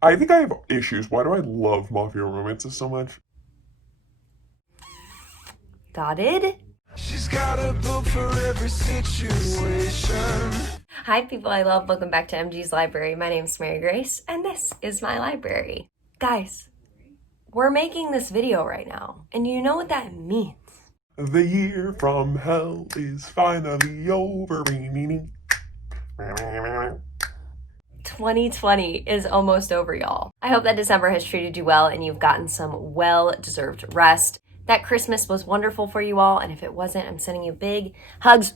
I think I have issues. Why do I love mafia romances so much? Got it? She's got a book for every situation. Hi people I love, welcome back to MG's Library. My name's Mary Grace, and this is my library. Guys, we're making this video right now, and you know what that means. The year from hell is finally over. 2020 is almost over, y'all. I hope that December has treated you well and you've gotten some well-deserved rest. That Christmas was wonderful for you all, and if it wasn't, I'm sending you big hugs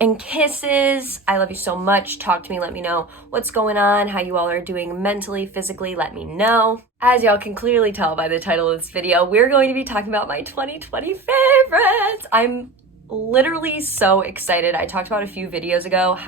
and kisses. I love you so much. Talk to me, let me know what's going on, how you all are doing mentally, physically, let me know. As y'all can clearly tell by the title of this video, we're going to be talking about my 2020 favorites. I'm literally so excited. I talked about a few videos ago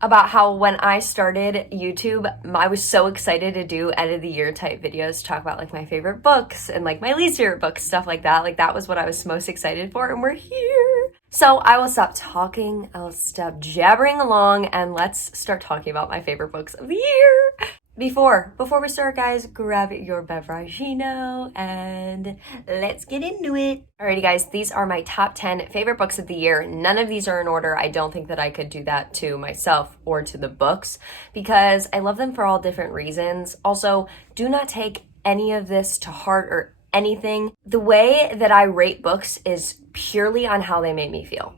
about how when I started YouTube, I was so excited to do end of the year type videos to talk about like my favorite books and like my least favorite books, stuff like that. Like that was what I was most excited for, and we're here. So I will stop talking, I'll stop jabbering along, and let's start talking about my favorite books of the year. Before we start, guys, grab your beveragino and let's get into it. Alrighty, guys, these are my top 10 favorite books of the year. None of these are in order. I don't think that I could do that to myself or to the books because I love them for all different reasons. Also, do not take any of this to heart or anything. The way that I rate books is purely on how they made me feel.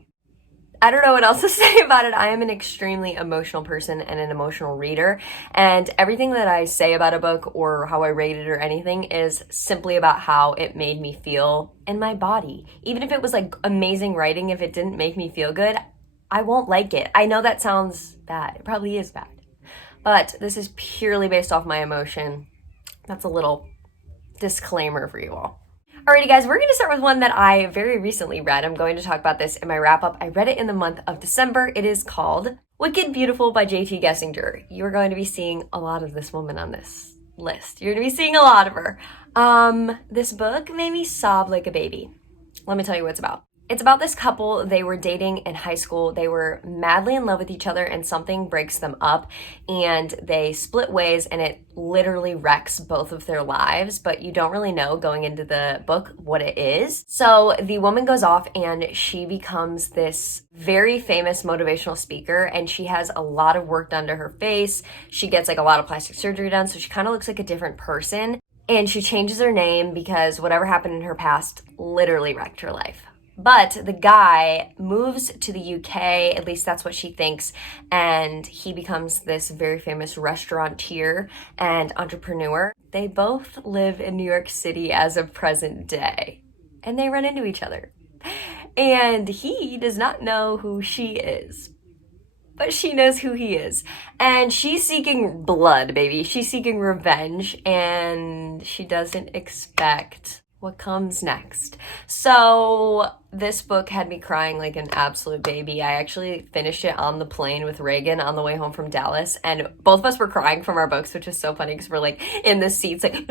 I don't know what else to say about it. I am an extremely emotional person and an emotional reader, and everything that I say about a book or how I rate it or anything is simply about how it made me feel in my body. Even if it was like amazing writing, if it didn't make me feel good, I won't like it. I know that sounds bad. It probably is bad. But this is purely based off my emotion. That's a little disclaimer for you all. Alrighty, guys, we're going to start with one that I very recently read. I'm going to talk about this in my wrap-up. I read it in the month of December. It is called Wicked Beautiful by J.T. Gessinger. You're going to be seeing a lot of this woman on this list. You're going to be seeing a lot of her. This book made me sob like a baby. Let me tell you what it's about. It's about this couple. They were dating in high school. They were madly in love with each other, and something breaks them up and they split ways, and it literally wrecks both of their lives, but you don't really know going into the book what it is. So the woman goes off and she becomes this very famous motivational speaker, and she has a lot of work done to her face. She gets like a lot of plastic surgery done, so she kind of looks like a different person, and she changes her name because whatever happened in her past literally wrecked her life. But the guy moves to the UK, at least that's what she thinks, and he becomes this very famous restaurateur and entrepreneur. They both live in New York City as of present day, and they run into each other. And he does not know who she is, but she knows who he is. And she's seeking blood, baby. She's seeking revenge, and she doesn't expect what comes next. So this book had me crying like an absolute baby. I actually finished it on the plane with Reagan on the way home from Dallas, and both of us were crying from our books, which is so funny because we're like in the seats like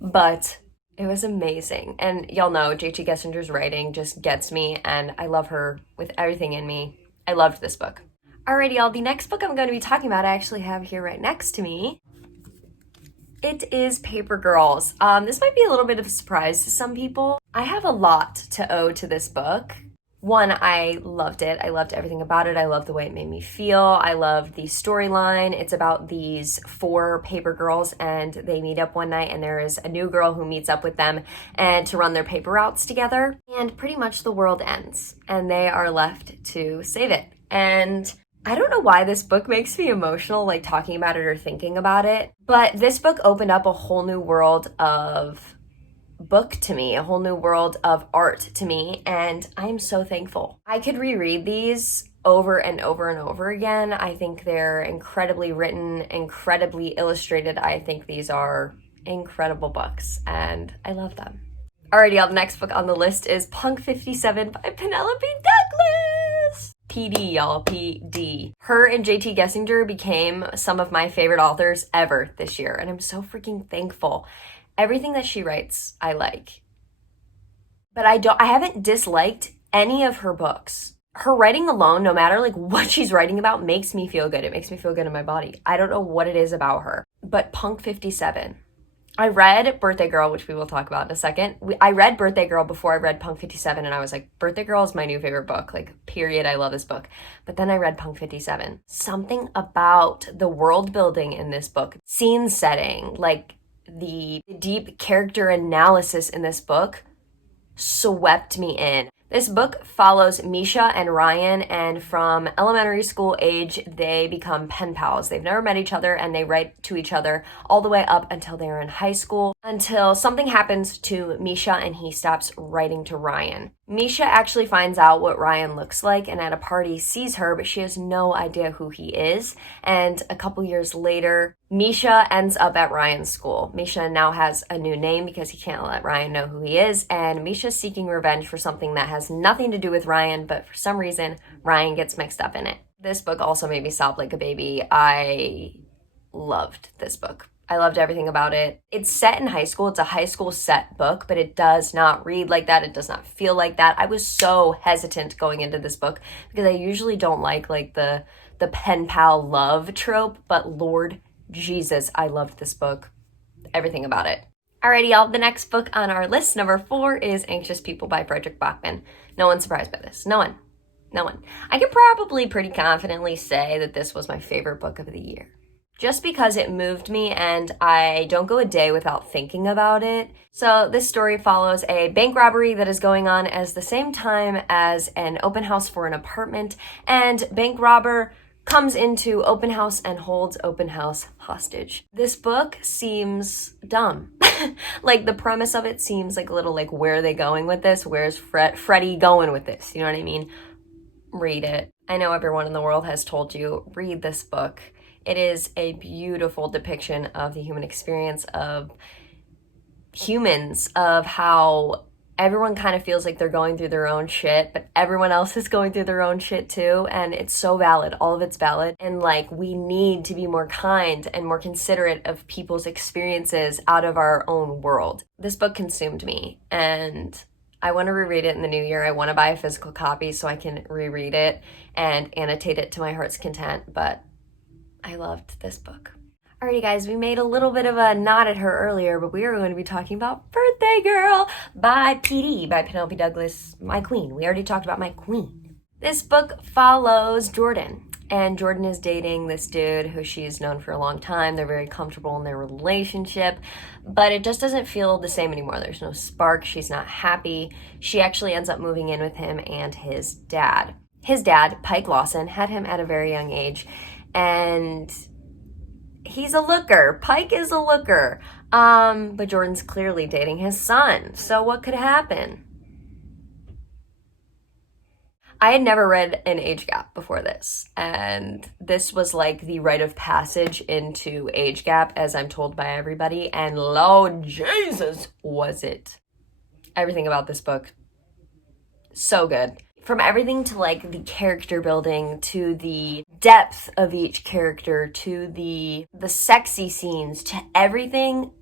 but it was amazing. And y'all know J.T. Gessinger's writing just gets me, and I love her with everything in me. I loved this book. Alrighty, y'all, the next book I'm going to be talking about I actually have here right next to me. It is Paper Girls. This might be a little bit of a surprise to some people. I have a lot to owe to this book. One, I loved it. I loved everything about it. I loved the way it made me feel. I loved the storyline. It's about these 4 paper girls, and they meet up one night, and there is a new girl who meets up with them and to run their paper routes together. And pretty much the world ends, and they are left to save it. And I don't know why this book makes me emotional, like talking about it or thinking about it, but this book opened up a whole new world of book to me, a whole new world of art to me, and I'm so thankful. I could reread these over and over and over again. I think they're incredibly written, incredibly illustrated. I think these are incredible books, and I love them. Alrighty, y'all, the next book on the list is Punk 57 by Penelope Douglas. PD, y'all, PD. Her and J.T. Gessinger became some of my favorite authors ever this year, and I'm so freaking thankful. Everything that she writes, I like. But I haven't disliked any of her books. Her writing alone, no matter like what she's writing about, makes me feel good. It makes me feel good in my body. I don't know what it is about her. but Punk 57. I read Birthday Girl, which we will talk about in a second. I read Birthday Girl before I read Punk 57, and I was like, Birthday Girl is my new favorite book. Like, period, I love this book. But then I read Punk 57. Something about the world building in this book, scene setting, like the deep character analysis in this book swept me in. This book follows Misha and Ryan, and from elementary school age, they become pen pals. They've never met each other, and they write to each other all the way up until they're in high school, until something happens to Misha and he stops writing to Ryan. Misha actually finds out what Ryan looks like, and at a party sees her, but she has no idea who he is. And a couple years later, Misha ends up at Ryan's school. Misha now has a new name because he can't let Ryan know who he is, and Misha's seeking revenge for something that has nothing to do with Ryan, but for some reason, Ryan gets mixed up in it. This book also made me sob like a baby. I loved this book. I loved everything about it. It's set in high school. It's a high school set book, but it does not read like that. It does not feel like that. I was so hesitant going into this book because I usually don't like the pen pal love trope, but Lord Jesus, I loved this book. Everything about it. Alrighty, y'all. The next book on our list, number 4, is Anxious People by Frederick Bachman. No one's surprised by this. No one. I can probably pretty confidently say that this was my favorite book of the year, just because it moved me and I don't go a day without thinking about it. So this story follows a bank robbery that is going on at the same time as an open house for an apartment, and bank robber comes into open house and holds open house hostage. This book seems dumb. Like, the premise of it seems like a little like, where are they going with this? Where's Freddie going with this? You know what I mean? Read it. I know everyone in the world has told you, read this book. It is a beautiful depiction of the human experience, of humans, of how everyone kind of feels like they're going through their own shit, but everyone else is going through their own shit too. And it's so valid. All of it's valid. And like, we need to be more kind and more considerate of people's experiences out of our own world. This book consumed me, and I want to reread it in the new year. I want to buy a physical copy so I can reread it and annotate it to my heart's content. But I loved this book. Alrighty, guys, we made a little bit of a nod at her earlier, but we are going to be talking about Birthday Girl by PD, by Penelope Douglas, my queen. We already talked about my queen. This book follows Jordan, and Jordan is dating this dude who she's known for a long time. They're very comfortable in their relationship, but it just doesn't feel the same anymore. There's no spark. She's not happy. She actually ends up moving in with him and his dad. His dad, Pike Lawson, had him at a very young age, and he's a looker. Pike is a looker. But Jordan's clearly dating his son. So what could happen? I had never read an age gap before this, and this was like the rite of passage into age gap, as I'm told by everybody, and Lord Jesus, was it. Everything about this book, so good. From everything to like the character building, to the depth of each character, to the sexy scenes, to everything.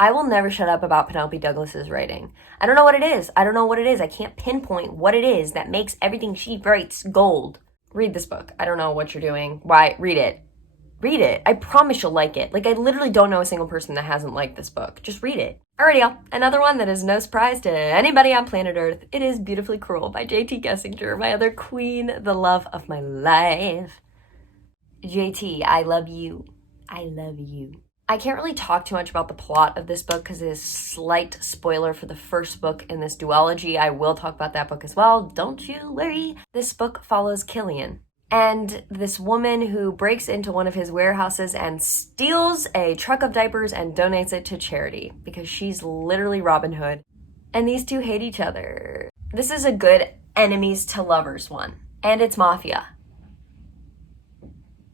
I will never shut up about Penelope Douglas's writing. I don't know what it is. I can't pinpoint what it is that makes everything she writes gold. Read this book. I don't know what you're doing. Why? Read it. Read it. I promise you'll like it. Like, I literally don't know a single person that hasn't liked this book. Just read it. Alrighty, y'all. Another one that is no surprise to anybody on planet Earth. It is Beautifully Cruel by J.T. Gessinger, my other queen, the love of my life. JT, I love you. I love you. I can't really talk too much about the plot of this book because it is a slight spoiler for the first book in this duology. I will talk about that book as well. Don't you worry. This book follows Killian and this woman who breaks into one of his warehouses and steals a truck of diapers and donates it to charity because she's literally Robin Hood. And these two hate each other. This is a good enemies to lovers one. And it's mafia.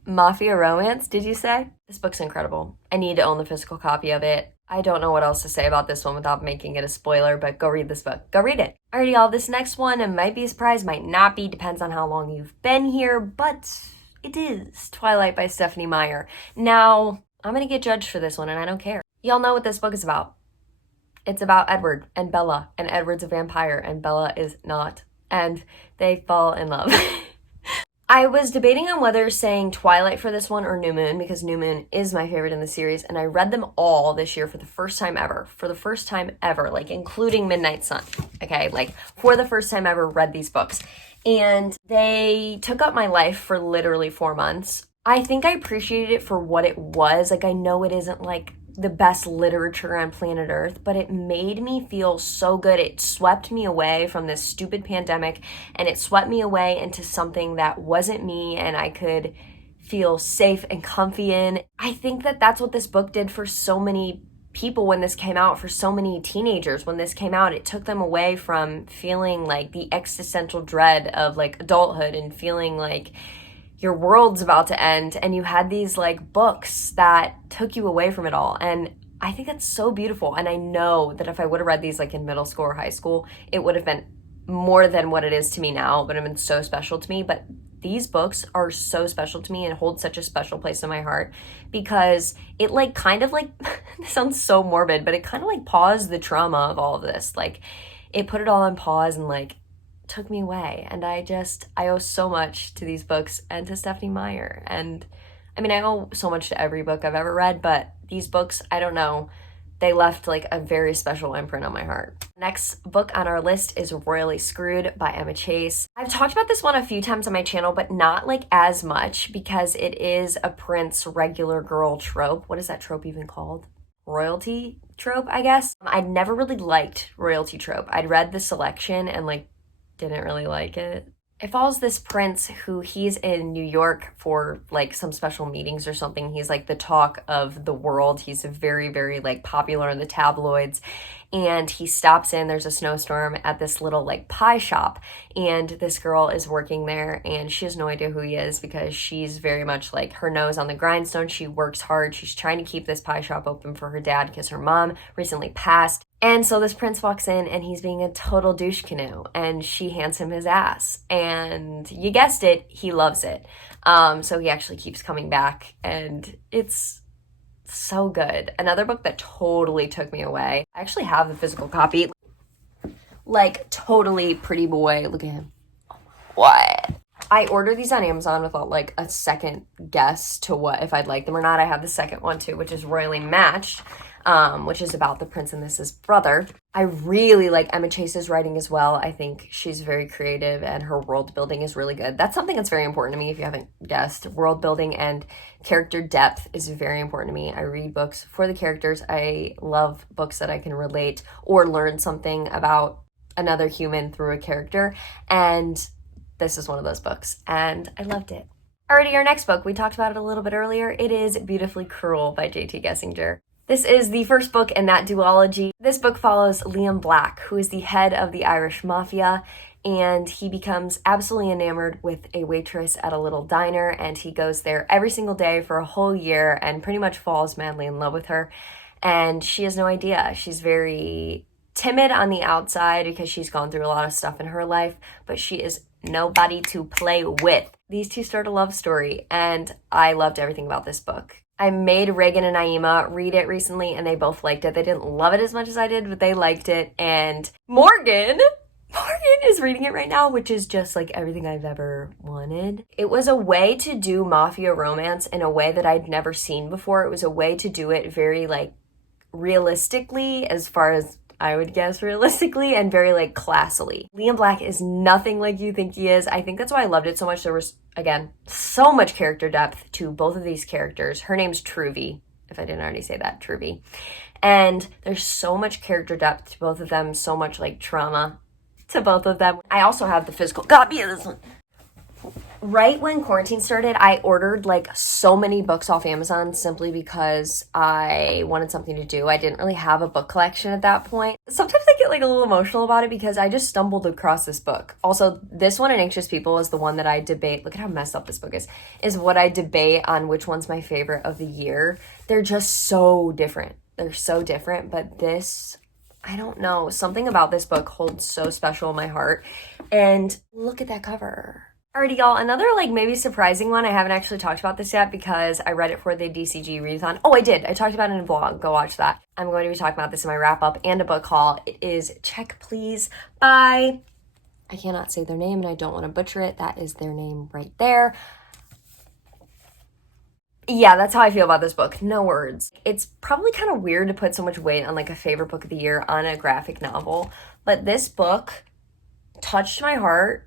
Mafia romance, did you say? This book's incredible. I need to own the physical copy of it. I don't know what else to say about this one without making it a spoiler, but go read this book. Go read it. Alrighty, y'all. This next one, it might be a surprise, might not be. Depends on how long you've been here, but it is Twilight by Stephanie Meyer. Now, I'm gonna get judged for this one, and I don't care. Y'all know what this book is about. It's about Edward and Bella, and Edward's a vampire, and Bella is not. And they fall in love. I was debating on whether saying Twilight for this one or New Moon, because New Moon is my favorite in the series, and I read them all this year for the first time ever. For the first time ever, like including Midnight Sun. Okay, like for the first time ever read these books. And they took up my life for literally 4 months. I think I appreciated it for what it was. Like, I know it isn't like the best literature on planet Earth, but it made me feel so good. It swept me away from this stupid pandemic, and it swept me away into something that wasn't me and I could feel safe and comfy in. I think that that's what this book did for so many people when this came out, for so many teenagers when this came out. It took them away from feeling like the existential dread of like adulthood and feeling like your world's about to end, and you had these like books that took you away from it all. And I think that's so beautiful. And I know that if I would have read these like in middle school or high school, it would have been more than what it is to me now. It would have been so special to me. But these books are so special to me and hold such a special place in my heart because it like kind of like this sounds so morbid, but it kind of like paused the trauma of all of this. Like it put it all on pause and like took me away. And I owe so much to these books and to Stephenie Meyer. And I mean, I owe so much to every book I've ever read, but these books, I don't know, they left like a very special imprint on my heart. Next book on our list is Royally Screwed by Emma Chase. I've talked about this one a few times on my channel, but not like as much because it is a Prince regular girl trope. What is that trope even called? Royalty trope, I guess. I'd never really liked royalty trope. I'd read The Selection and like didn't really like it. It follows this prince who he's in New York for like some special meetings or something. He's like the talk of the world. He's very, very like popular in the tabloids. And he stops in, there's a snowstorm at this little like pie shop. And this girl is working there and she has no idea who he is because she's very much like her nose on the grindstone. She works hard. She's trying to keep this pie shop open for her dad because her mom recently passed. And so this prince walks in and he's being a total douche canoe and she hands him his ass. And you guessed it, he loves it. So he actually keeps coming back and it's so good. Another book that totally took me away. I actually have the physical copy. Like totally pretty boy. Look at him. What? I ordered these on Amazon without like a second guess to what if I'd like them or not. I have the second one too, which is Royally Matched. Which is about the prince and this is brother. I really like Emma Chase's writing as well. I think she's very creative and her world building is really good. That's something that's very important to me if you haven't guessed. World building and character depth is very important to me. I read books for the characters. I love books that I can relate or learn something about another human through a character. And this is one of those books and I loved it. Alrighty, our next book, we talked about it a little bit earlier. It is Beautifully Cruel by J.T. Gessinger. This is the first book in that duology. This book follows Liam Black, who is the head of the Irish mafia, and he becomes absolutely enamored with a waitress at a little diner, and he goes there every single day for a whole year and pretty much falls madly in love with her. And she has no idea. She's very timid on the outside because she's gone through a lot of stuff in her life, but she is nobody to play with. These two start a love story, and I loved everything about this book. I made Reagan and Naima read it recently and they both liked it. They didn't love it as much as I did, but they liked it. And Morgan is reading it right now, which is just like everything I've ever wanted. It was a way to do mafia romance in a way that I'd never seen before. It was a way to do it very like realistically, as far as I would guess realistically, and very like classily. Liam Black is nothing like you think he is. I think that's why I loved it so much. There was, again, so much character depth to both of these characters. Her name's Truvy, if I didn't already say that, Truvy. And there's so much character depth to both of them, so much like trauma to both of them. I also have the physical copy of this one. Right when quarantine started, I ordered like so many books off Amazon simply because I wanted something to do. I didn't really have a book collection at that point. Sometimes I get like a little emotional about it because I just stumbled across this book. Also, this one, An Anxious People, is the one that I debate. Look at how messed up this book is what I debate on which one's my favorite of the year. They're just so different. They're so different, but this, I don't know, something about this book holds so special in my heart. And look at that cover. Alrighty, y'all, another like maybe surprising one. I haven't actually talked about this yet because I read it for the DCG readathon. Oh, I did. I talked about it in a vlog. Go watch that. I'm going to be talking about this in my wrap up and a book haul. It is Check Please by I cannot say their name and I don't want to butcher it. That is their name right there. Yeah, that's how I feel about this book. No words. It's probably kind of weird to put so much weight on like a favorite book of the year on a graphic novel, but this book touched my heart.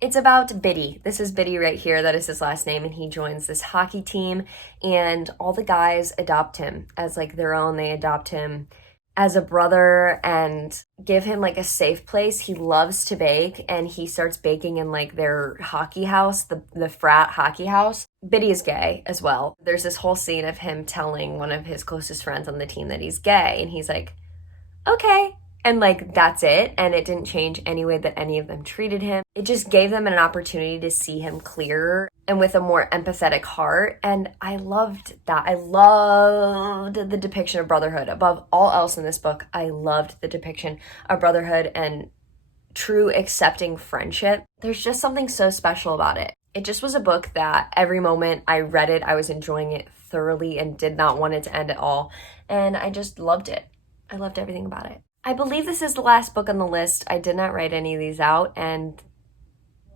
It's about Biddy. This is Biddy right here. That is his last name, and he joins this hockey team, and all the guys adopt him as like their own. They adopt him as a brother and give him like a safe place. He loves to bake, and he starts baking in like their hockey house, the frat hockey house. Biddy is gay as well. There's this whole scene of him telling one of his closest friends on the team that he's gay, and he's like, okay. And like, that's it. And it didn't change any way that any of them treated him. It just gave them an opportunity to see him clearer and with a more empathetic heart. And I loved that. I loved the depiction of brotherhood. Above all else in this book, I loved the depiction of brotherhood and true accepting friendship. There's just something so special about it. It just was a book that every moment I read it, I was enjoying it thoroughly and did not want it to end at all. And I just loved it. I loved everything about it. I believe this is the last book on the list. I did not write any of these out, and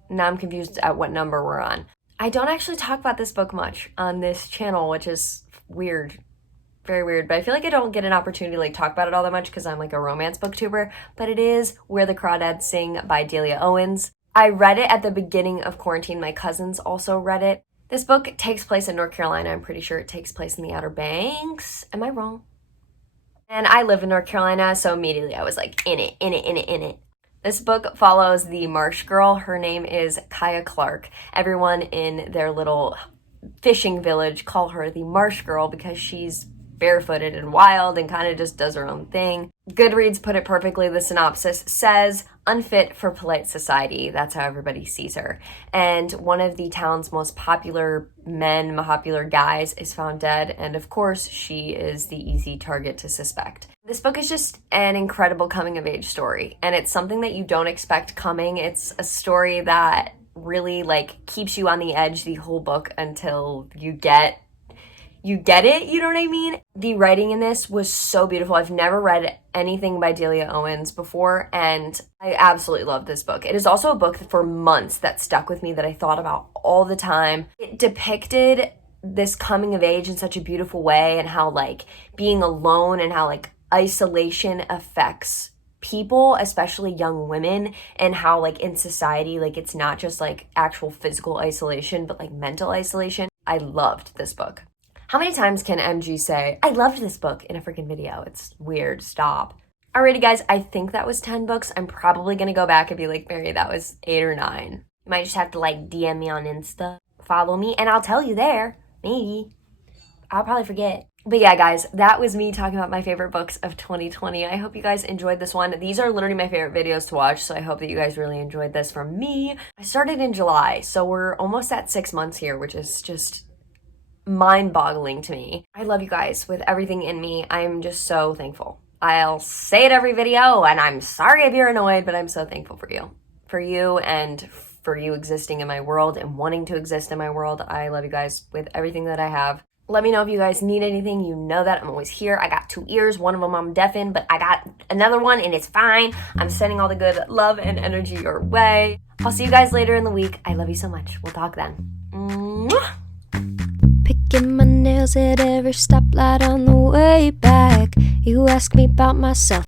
now I'm confused at what number we're on. I don't actually talk about this book much on this channel, which is weird. Very weird. But I feel like I don't get an opportunity to like talk about it all that much because I'm like a romance booktuber. But it is Where the Crawdads Sing by Delia Owens. I read it at the beginning of quarantine. My cousins also read it. This book takes place in North Carolina. I'm pretty sure it takes place in the Outer Banks. Am I wrong? And I live in North Carolina, so immediately I was like, in it. This book follows the Marsh girl. Her name is Kaya Clark. Everyone in their little fishing village call her the Marsh girl because she's barefooted and wild and kind of just does her own thing. Goodreads put it perfectly. The synopsis says, unfit for polite society. That's how everybody sees her. And one of the town's most popular guys is found dead. And of course, she is the easy target to suspect. This book is just an incredible coming of age story. And it's something that you don't expect coming. It's a story that really like keeps you on the edge the whole book until you get it, you know what I mean? The writing in this was so beautiful. I've never read anything by Delia Owens before, and I absolutely love this book. It is also a book for months that stuck with me that I thought about all the time. It depicted this coming of age in such a beautiful way and how like being alone and how like isolation affects people, especially young women, and how like in society, like it's not just like actual physical isolation, but like mental isolation. I loved this book. How many times can MG say, I loved this book in a freaking video? It's weird. Stop. Alrighty, guys. I think that was 10 books. I'm probably going to go back and be like, Mary, that was 8 or 9. You might just have to like DM me on Insta, follow me, and I'll tell you there. Maybe. I'll probably forget. But yeah, guys, that was me talking about my favorite books of 2020. I hope you guys enjoyed this one. These are literally my favorite videos to watch, so I hope that you guys really enjoyed this from me. I started in July, so we're almost at 6 months here, which is just mind-boggling to me. I love you guys with everything in me. I'm just so thankful. I'll say it every video, and I'm sorry if you're annoyed, but I'm so thankful for you and for you existing in my world and wanting to exist in my world. I love you guys with everything that I have. Let me know if you guys need anything. You know that I'm always here. I got 2 ears. One of them I'm deaf in, but I got another one and it's fine. I'm sending all the good love and energy your way. I'll see you guys later in the week. I love you so much. We'll talk then. Mwah! Picking my nails at every stoplight on the way back. You ask me about myself.